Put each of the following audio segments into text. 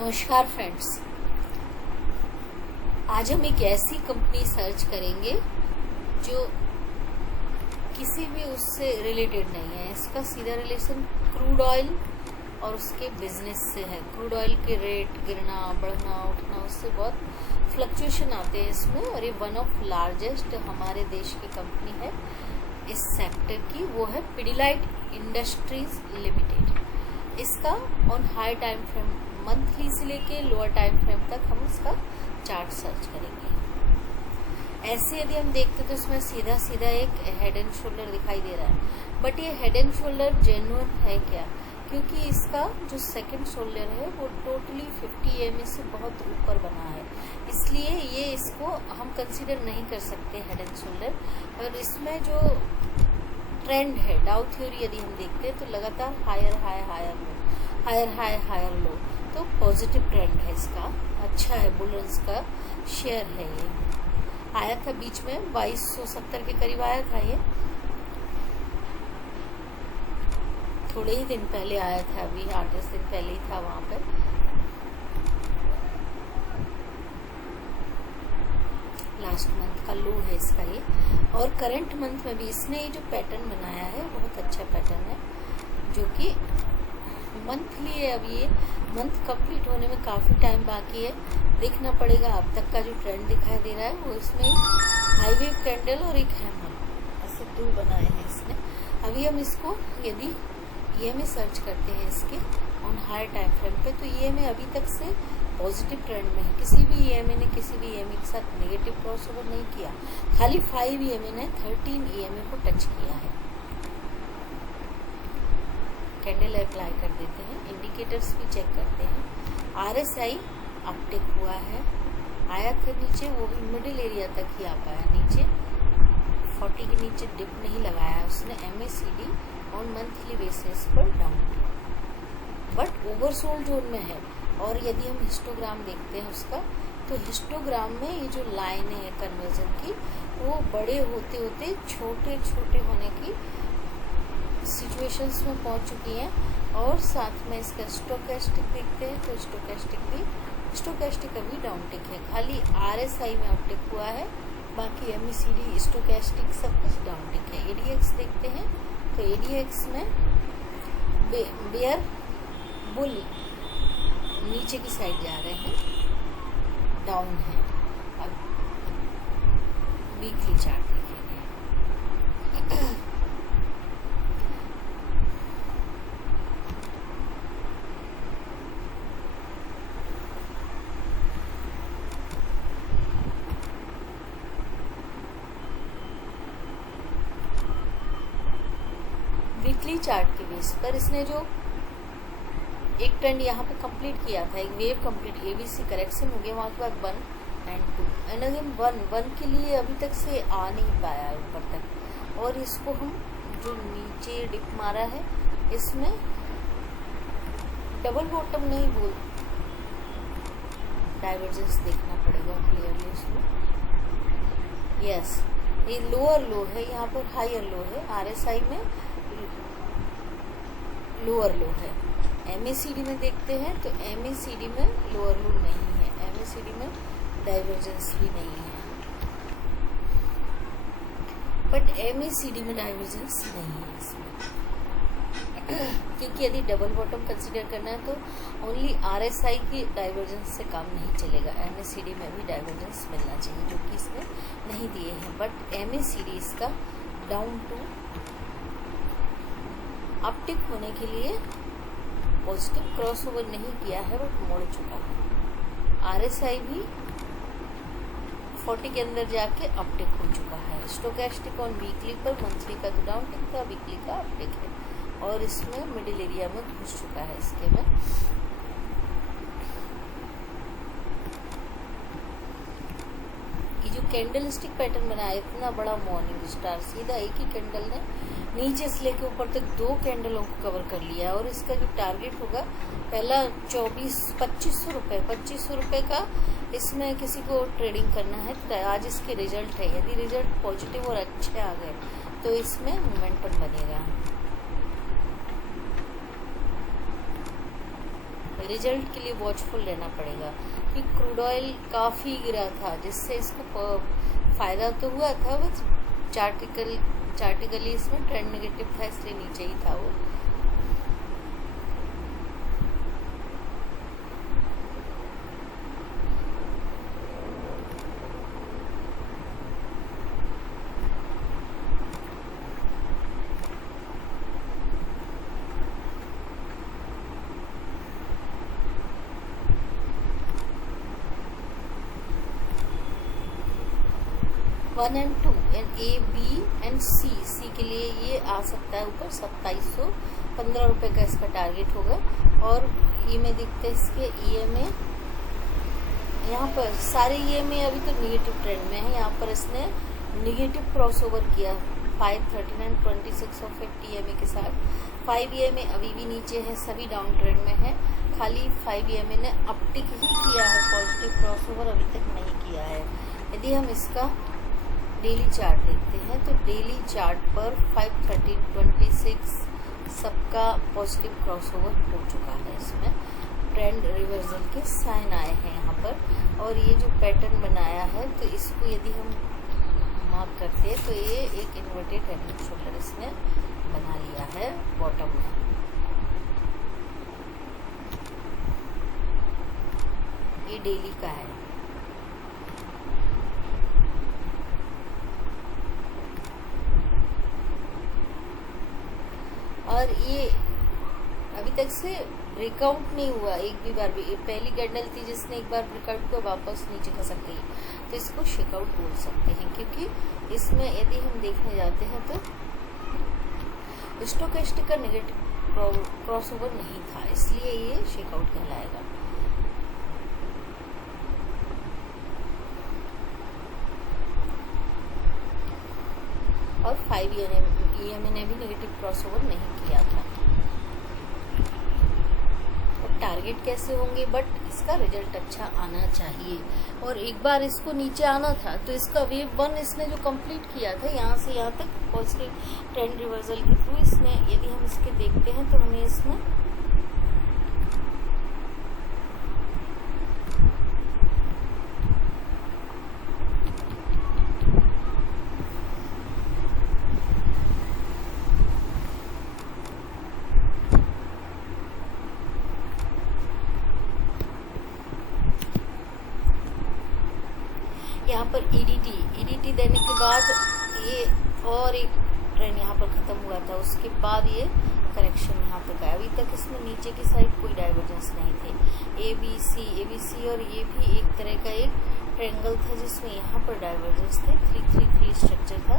नमस्कार फ्रेंड्स। आज हम एक ऐसी कंपनी सर्च करेंगे जो किसी भी उससे रिलेटेड नहीं है। इसका सीधा रिलेशन क्रूड ऑयल और उसके बिजनेस से है। क्रूड ऑयल के रेट गिरना बढ़ना उठना उससे बहुत फ्लक्चुएशन आते हैं इसमें, और ये वन ऑफ लार्जेस्ट हमारे देश की कंपनी है इस सेक्टर की, वो है पिडिलाइट इंडस्ट्रीज लिमिटेड। इसका on high time frame monthly से लेके लोअर टाइम फ्रेम तक हम इसका चार्ट सर्च करेंगे। ऐसे यदि हम देखते तो इसमें सीधा सीधा एक हेड एंड शोल्डर दिखाई दे रहा है, बट ये हेड एंड शोल्डर जेन्युइन है क्या? क्योंकि इसका जो सेकंड शोल्डर है वो टोटली 50 EMA से बहुत ऊपर बना है, इसलिए ये इसको हम कंसीडर नहीं कर सकते हेड एंड शोल्डर। और इसमें जो ट्रेंड है डाउ थ्योरी यदि हम देखते हैं तो लगातार higher high higher low, higher high higher low, तो पॉजिटिव ट्रेंड है इसका, अच्छा है। बुलरन्स का शेयर है। ये आया था बीच में 2270 के करीब आया था। ये थोड़े ही दिन पहले आया था, अभी 8-10 दिन पहले ही था वहां पर। लास्ट मंथ का लो है इसका ये, और करंट मंथ में भी इसने ये जो पैटर्न बनाया है बहुत अच्छा पैटर्न है, जो कि मंथली है। अब ये मंथ कंप्लीट होने में काफी टाइम बाकी है, देखना पड़ेगा। अब तक का जो ट्रेंड दिखाई दे रहा है वो इसमें हाईवे कैंडल और एक हैमर ऐसे दो बनाए हैं इसने। अभी हम इसको यदि EMA सर्च करते हैं इसके ऑन हाई टाइम फ्रेम पे, तो EMA अभी तक से पॉजिटिव ट्रेंड में है। किसी भी EMA ने किसी भी EMA के साथ नेगेटिव क्रॉसओवर नहीं किया, खाली 5 EMA ने 13 EMA को टच किया है। कैंडल अप्लाई कर देते हैं, इंडिकेटर्स भी चेक करते हैं। RSI अपटिक हुआ है, आया था नीचे, वो भी मिडिल एरिया तक ही आ पाया, नीचे 40 के नीचे डिप नहीं लगाया उसने। MACD ऑन मंथली बेसिस पर डाउन किया, बट ओवरसोल्ड जोन में है। और यदि हम हिस्टोग्राम देखते हैं उसका, तो हिस्टोग्राम में ये जो लाइन है कन्वर्जन की, वो बड़े होते होते छोटे छोटे होने की सिचुएशंस में पहुंच चुकी हैं। और साथ में इसका स्टोकेस्टिक देखते हैं तो स्टोकेस्टिक अभी डाउन टिक है, खाली RSI में अपटिक हुआ है, बाकी MACD स्टोकेस्टिक सब कुछ डाउन टिक है। ADX देखते हैं तो ADX में बेयर बुल नीचे की साइड जा रहे हैं, डाउन है। अब वीकली चार्ट देखेंगे। वीकली चार्ट के बेस पर इसने जो एक ट्रेंड यहाँ पे कंप्लीट किया था, एक वेव कंप्लीट, ABC करेक्शन हो गया, वहाँ के बाद 1 और 2 एंड अगेन 1 के लिए अभी तक से आ नहीं पाया ऊपर तक। और इसको हम जो नीचे डिप मारा है इसमें डबल बॉटम नहीं बोल, डाइवर्जेंस देखना पड़ेगा क्लियरली इसमें। यस, ये लोअर लो है, यहाँ पर हायर लो है, RSI में लोअर लो है। MACD में देखते हैं तो MACD में लोअर लो नहीं है, MACD में डाइवर्जेंस भी नहीं है, बट MACD में डाइवर्जेंस नहीं है इसमें। क्योंकि यदि डबल बॉटम कंसीडर करना है तो ओनली RSI की डाइवर्जेंस से काम नहीं चलेगा, MACD में भी डाइवर्जेंस मिलना चाहिए, जो कि इसमें नहीं दिए हैं। बट MACD इसका डाउन टू अपटिक होने के लिए पॉजिटिव क्रॉसओवर नहीं किया है, बट मोड़ चुका है। RSI भी 40 के अंदर जाके अपटिक हो चुका है। स्टोकेस्टिक ऑन वीकली पर, मंथली का तो डाउन टिक था, वीकली का अपटिक है, और इसमें मिडिल एरिया में घुस चुका है इसके में। ये जो कैंडल स्टिक पैटर्न बनाया, इतना बड़ा मॉर्निंग स्टार, सीधा एक ही कैंडल ने नीचे से लेके ऊपर तक 2 कैंडलों को कवर कर लिया। और इसका जो टारगेट होगा पहला 2500 रुपये का इसमें किसी को ट्रेडिंग करना है तो आज इसके रिजल्ट है। यदि रिजल्ट पॉजिटिव और अच्छे आ गए तो इसमें मोमेंटम बनेगा। रिजल्ट के लिए वॉचफुल रहना पड़ेगा कि क्रूड ऑयल काफ़ी गिरा था, जिससे इसको फ़ायदा तो हुआ था, बस चार्टिकली इसमें ट्रेंड नेगेटिव था, इसलिए नीचे ही था वो। One and two and A B and C के लिए ये आ सकता है ऊपर 2715 रुपये का इसका टारगेट होगा। और ई में दिखते हैं इसके EMA, यहाँ पर सारे EMA अभी तो निगेटिव ट्रेंड में है। यहाँ पर इसने निगेटिव क्रॉसओवर किया 539.26 और 50 EMA के साथ। 5 EMA अभी भी नीचे है, सभी डाउन ट्रेंड में है। खाली 5 EMA ने अपटिक ही किया है, पॉजिटिव क्रॉसओवर अभी तक नहीं किया है। यदि हम इसका डेली चार्ट देखते हैं तो डेली चार्ट पर 513.26 सबका पॉजिटिव क्रॉसओवर हो चुका है। इसमें ट्रेंड रिवर्सल के साइन आए हैं यहाँ पर। और ये जो पैटर्न बनाया है तो इसको यदि हम मार्क करते हैं तो ये एक इन्वर्टेड हेड एंड शोल्डर इसने बना लिया है बॉटम में। ये डेली का है। और ये अभी तक से ब्रेकआउट नहीं हुआ एक भी बार भी। ये पहली कैंडल थी जिसने एक बार ब्रेकआउट को वापस नीचे खसक गई, तो इसको शेकआउट बोल सकते हैं। क्योंकि इसमें यदि हम देखने जाते हैं तो स्टोकेस्टिक का नेगेटिव क्रॉसओवर नहीं था, इसलिए ये शेकआउट कहलाएगा। और 5 EMA ने भी नेगेटिव क्रॉसओवर नहीं किया था। और टारगेट कैसे होंगे, बट इसका रिजल्ट अच्छा आना चाहिए। और एक बार इसको नीचे आना था तो इसका वेव 1 इसने जो कंप्लीट किया था यहाँ से यहाँ तक पॉजिटिव ट्रेंड रिवर्सल के थ्रू इसने, यदि हम इसके देखते हैं तो हमें इसमें यहाँ पर EDT देने के बाद ये और एक ट्रेंड यहाँ पर ख़त्म हुआ था, उसके बाद ये करेक्शन यहाँ तक आया। अभी तक इसमें नीचे की साइड कोई डाइवर्जेंस नहीं थे। ABC और ये भी एक तरह का एक ट्रायंगल था जिसमें यहाँ पर डाइवर्जेंस थे। 3-3-3 स्ट्रक्चर था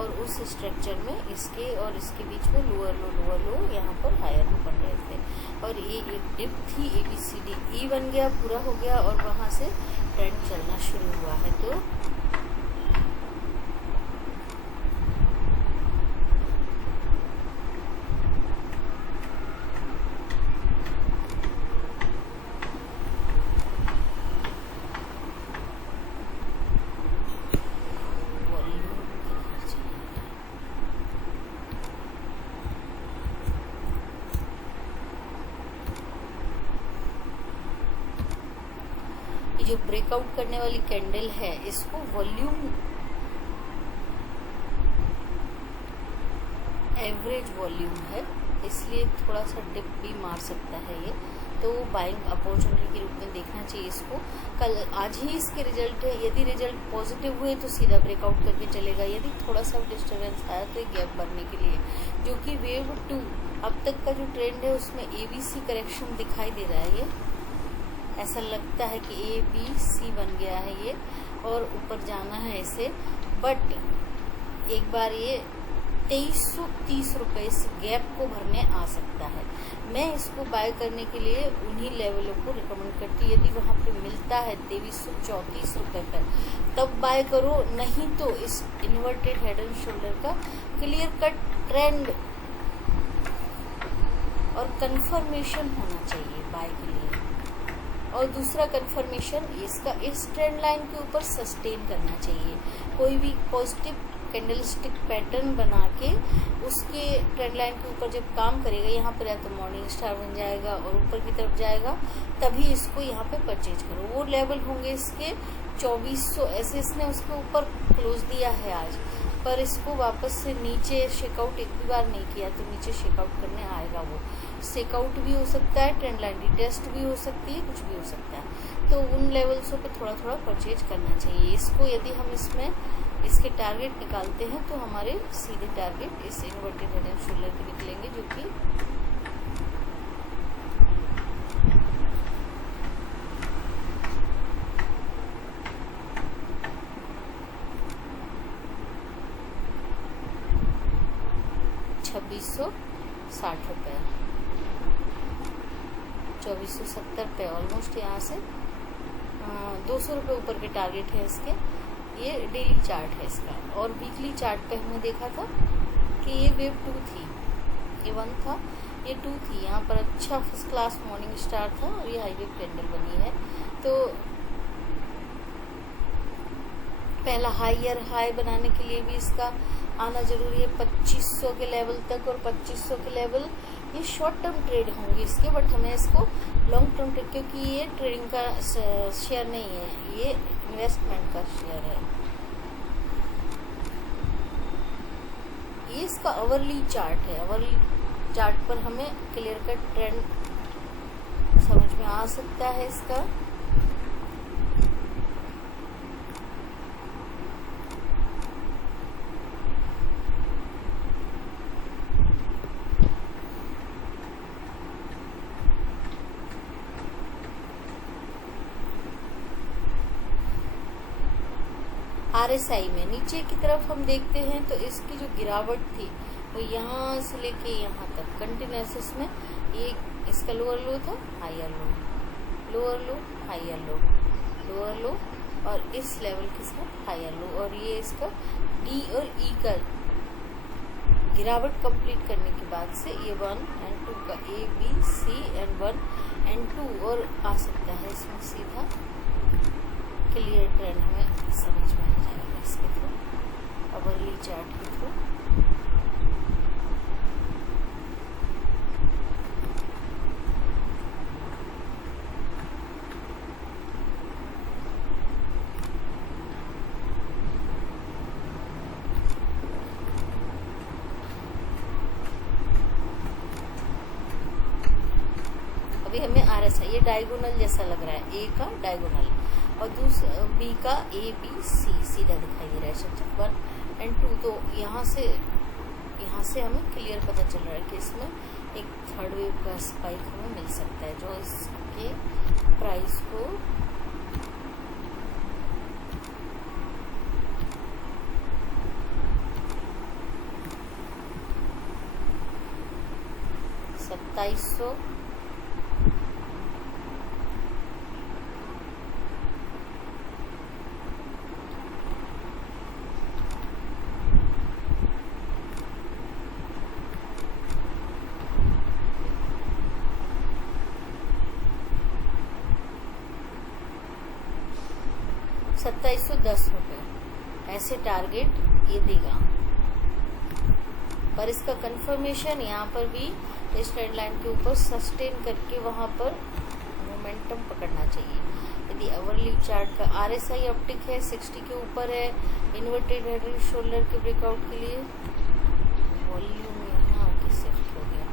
और उस स्ट्रक्चर में इसके और इसके बीच में लोअर लो यहाँ पर हायर लो बन रहे थे। और ये एक डिप थी, ABCD E बन गया, पूरा हो गया और वहाँ से ट्रेंड चलना शुरू हुआ है। तो जो ब्रेकआउट करने वाली कैंडल है इसको वॉल्यूम एवरेज वॉल्यूम है, इसलिए थोड़ा सा डिप भी मार सकता है ये। तो बाइंग अपॉर्चुनिटी के रूप में देखना चाहिए इसको। कल आज ही इसके रिजल्ट है, यदि रिजल्ट पॉजिटिव हुए तो सीधा ब्रेकआउट करके चलेगा। यदि थोड़ा सा डिस्टर्बेंस आया तो एक गैप भरने के लिए, जो कि वेव 2 अब तक का जो ट्रेंड है उसमें ABC करेक्शन दिखाई दे रहा है। ये ऐसा लगता है कि ABC बन गया है ये और ऊपर जाना है इसे, बट एक बार ये 2330 रुपये इस गैप को भरने आ सकता है। मैं इसको बाय करने के लिए उन्हीं लेवलों को रिकमेंड करती हूँ। यदि वहाँ पे मिलता है 2334 रुपये पर तब बाय करो, नहीं तो इस इन्वर्टेड हेड एंड शोल्डर का क्लियर कट ट्रेंड और कंफर्मेशन होना चाहिए बाय के लिए। और दूसरा कंफर्मेशन इसका इस ट्रेंड लाइन के ऊपर सस्टेन करना चाहिए। कोई भी पॉजिटिव कैंडल स्टिक पैटर्न बना के उसके ट्रेंड लाइन के ऊपर जब काम करेगा, यहाँ पर या तो मॉर्निंग स्टार बन जाएगा और ऊपर की तरफ जाएगा, तभी इसको यहाँ पे परचेज करो। वो लेवल होंगे इसके 2400, ऐसे इसने उसके ऊपर क्लोज दिया है आज, पर इसको वापस से नीचे शेकआउट एक भी बार नहीं किया तो नीचे शेकआउट करने आएगा। वो शेकआउट भी हो सकता है, ट्रेंड लाइन टेस्ट भी हो सकती है, कुछ भी हो सकता है। तो उन लेवल्सों पे थोड़ा थोड़ा परचेज करना चाहिए इसको। यदि हम इसमें इसके टारगेट निकालते हैं तो हमारे सीधे टारगेट इस इन्वर्टेड हेड एंड शोल्डर के निकलेंगे, जो कि 2660 रुपये, 2470 रुपये ऑलमोस्ट। यहाँ से 200 रुपये ऊपर के टारगेट है इसके। ये डेली चार्ट है इसका। और वीकली चार्ट पे हमने देखा था कि ये वेव 2 थी, ये 1 था, ये 2 थी। यहाँ पर अच्छा फर्स्ट क्लास मॉर्निंग स्टार था और ये हाई वेव कैंडल बनी है। तो पहला हायर हाई बनाने के लिए भी इसका आना जरूरी है 2500 के लेवल तक। और 2500 के लेवल ये शॉर्ट टर्म ट्रेड होंगे इसके, बट हमें इसको लॉन्ग टर्म ट्रेड, क्योंकि ये ट्रेडिंग का शेयर नहीं है, ये इन्वेस्टमेंट का शेयर है। ये इसका आवरली चार्ट है। आवरली चार्ट पर हमें क्लियर कट ट्रेंड समझ में आ सकता है इसका। RSI में नीचे की तरफ हम देखते हैं तो इसकी जो गिरावट थी वो यहाँ से लेके यहाँ तक कंटिन्यूस इसमें ये इसका लोअर लो था, higher low, lower low, higher low, lower low, और इस लेवल के साथ हायर लो। और ये इसका D और E का गिरावट कंप्लीट करने के बाद से ये 1 और 2 का A B C एंड 1 और 2 और आ सकता है इसमें सीधा क्लियर ट्रेंड हमें समझ में आ जाएगा इसके थ्रू, आवरली चार्ट के थ्रू। अभी हमें RSI ये डायगोनल जैसा लग रहा है, A का डायगोनल और दूसरा B का A B C सीधा दिखाई दे रहा है, सब 1 और 2। तो यहाँ से हमें क्लियर पता चल रहा है कि इसमें एक थर्ड वेव का स्पाइक हमें मिल सकता है, जो इसके प्राइस को $2700 $2710 ऐसे टारगेट ये देगा। पर इसका कंफर्मेशन यहाँ पर भी इस ट्रेंड लाइन के ऊपर सस्टेन करके वहाँ पर मोमेंटम पकड़ना चाहिए। यदि आवरली चार्ट का RSI ऑप्टिक है 60 के ऊपर है, इन्वर्टेड हेड एंड शोल्डर के ब्रेकआउट के लिए वॉल्यूम यहाँ आके शिफ्ट हो गया।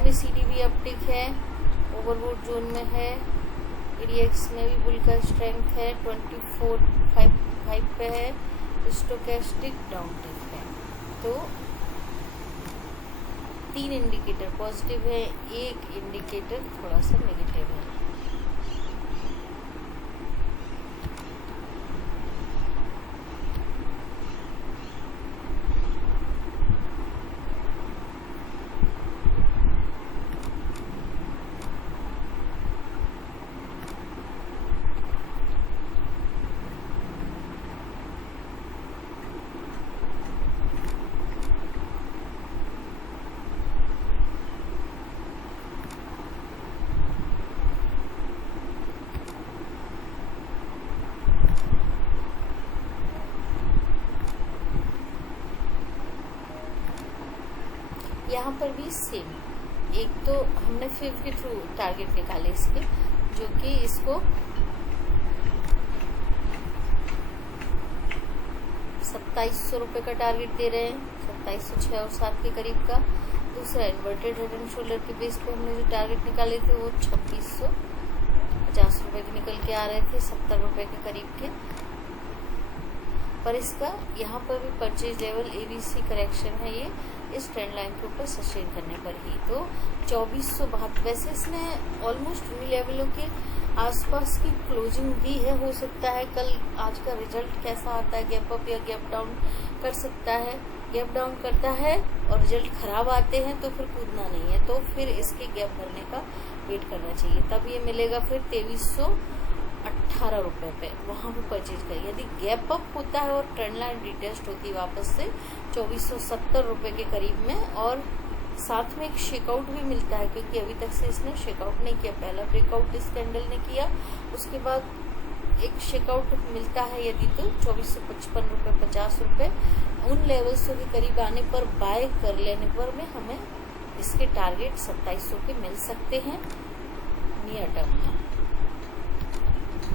MACD भी ऑप्टिक है, ओवरबोट जोन में है, ADX में भी बुल का स्ट्रेंथ है, 24.5 पे है, स्टोकेस्टिक डाउन टिक है। तो 3 इंडिकेटर पॉजिटिव है, 1 इंडिकेटर थोड़ा सा नेगेटिव है। यहाँ पर भी सेम, एक तो हमने 5 के थ्रू टारगेट निकाले इसके, जो कि इसको 2700 रुपये का टारगेट दे रहे हैं, 2706 और 7 के करीब का। दूसरा इन्वर्टेड हेड एंड शोल्डर के बेस पे हमने जो टारगेट निकाले थे वो 2650 रुपये के निकल के आ रहे थे, 70 रुपये के करीब के। पर इसका यहाँ पर भी परचेज लेवल ABC करेक्शन है ये, इस ट्रेंड लाइन के ऊपर सस्टेन करने पर ही। तो 2472 वैसे इसने ऑलमोस्ट उन्हीं लेवलों के आसपास की क्लोजिंग दी है। हो सकता है कल आज का रिजल्ट कैसा आता है, गैप अप या गैप डाउन कर सकता है। गैप डाउन करता है और रिजल्ट खराब आते हैं तो फिर कूदना नहीं है, तो फिर इसके गैप भरने का वेट करना चाहिए, तब ये मिलेगा फिर 2318 रुपये पे, वहाँ पे परचेज करिए। यदि गैप अप होता है और ट्रेंड लाइन रिटेस्ट होती है वापस से 2470 रुपये के करीब में, और साथ में एक शेकआउट भी मिलता है, क्योंकि अभी तक से इसने शेकआउट नहीं किया। पहला ब्रेकआउट इस कैंडल ने किया, उसके बाद एक शेकआउट मिलता है यदि तो 2455 रुपये 50 रुपये, उन लेवल्स के करीब आने पर बाय कर लेने पर में हमें इसके टारगेट 2700 के मिल सकते हैं नियर टर्म में।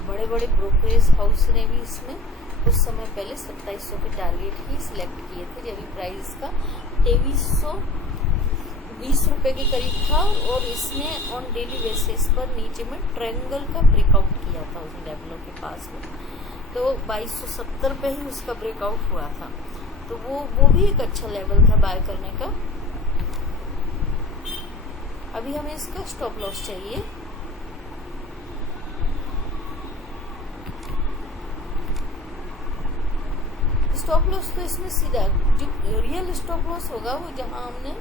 बड़े बड़े ब्रोकरेज हाउस ने भी इसमें कुछ समय पहले 2700 के टारगेट ही सिलेक्ट किए थे, जब प्राइस का 2320 रुपये के करीब था, और इसने ऑन डेली बेसिस पर नीचे में ट्रायंगल का ब्रेकआउट किया था उस लेवलों के पास में, तो 2270 पे ही उसका ब्रेकआउट हुआ था। तो वो भी एक अच्छा लेवल था बाय करने का। अभी हमें इसका स्टॉप लॉस चाहिए। स्टॉप लॉस तो इसमें सीधा जो रियल स्टॉप लॉस होगा वो जहां हमने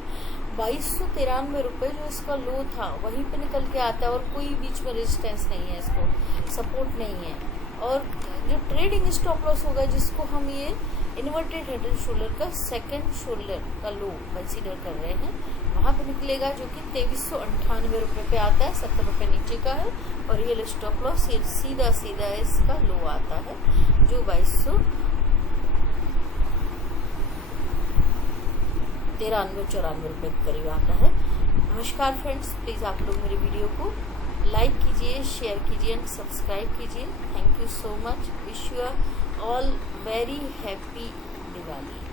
2293 रुपये जो इसका लो था वहीं पे निकल के आता है, और कोई बीच में रेजिस्टेंस नहीं है, इसको सपोर्ट नहीं है। और जो ट्रेडिंग स्टॉप लॉस होगा जिसको हम ये इन्वर्टेड हेड एंड शोल्डर का सेकंड शोल्डर का लो कंसीडर कर रहे हैं, वहां पे निकलेगा, जो कि 2398 रुपये पे आता है, 70 रुपये नीचे का है। और रियल स्टॉप लॉस सीधा सीधा इसका लो आता है जो 2293-94 रुपये के करीब आता है। नमस्कार फ्रेंड्स, प्लीज़ आप लोग मेरे वीडियो को लाइक कीजिए, शेयर कीजिए एंड सब्सक्राइब कीजिए। Thank you so much. Wish you all very happy Diwali.